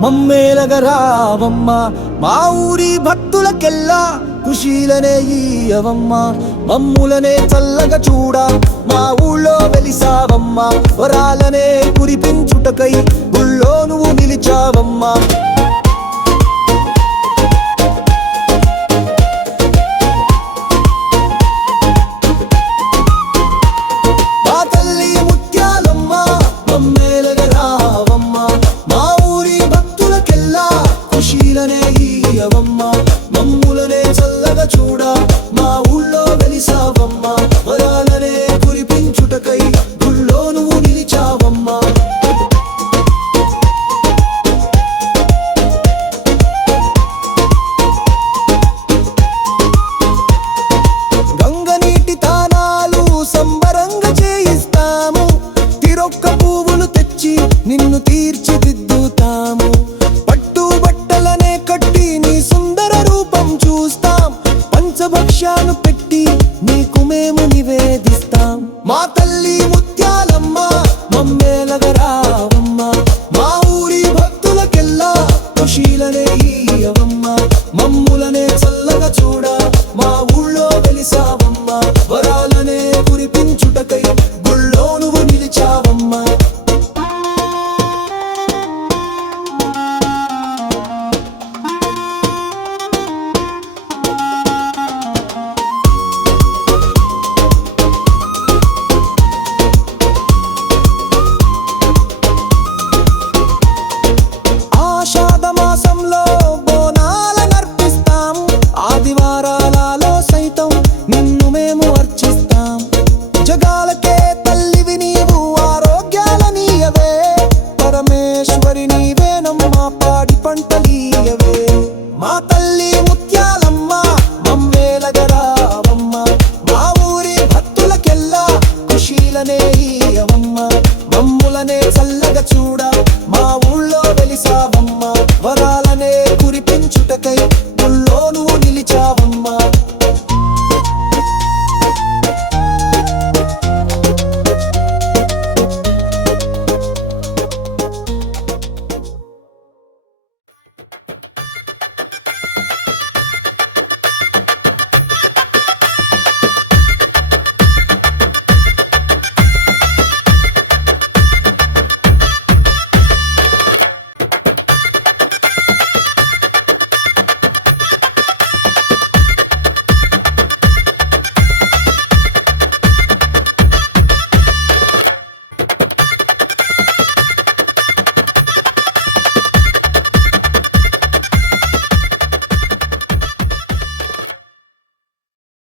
మమ్మేలగరావమ్మ మా ఊరి భక్తులకెల్లా ఖుషీలనే ఈయవమ్మ. మమ్ములనే చల్లగా చూడ మా ఊళ్ళో వెలిసావమ్మ. వరాలనే కురిపించుటకై గుళ్ళో నువ్వు నిలిచావమ్మా. ఖుషీలనే మేము నివేదిస్తాం. మా తల్లి ముత్యాలమ్మ మమ్మేలగరావమ్మ మా ఊరి భక్తులకెల్లా ఖుషీలనే ఈయవమ్మ మమ్ములనే చల్లగా చూడ మా ఊళ్ళో వెలిసావమ్మ. పంటలీయవే మా తల్లి ముత్యాలమ్మ మమ్మేలగరావమ్మ మా ఊరి భక్తులకెల్లా ఖుషీలనే ఈయవమ్మ. మమ్ములనే చల్లగా చూడా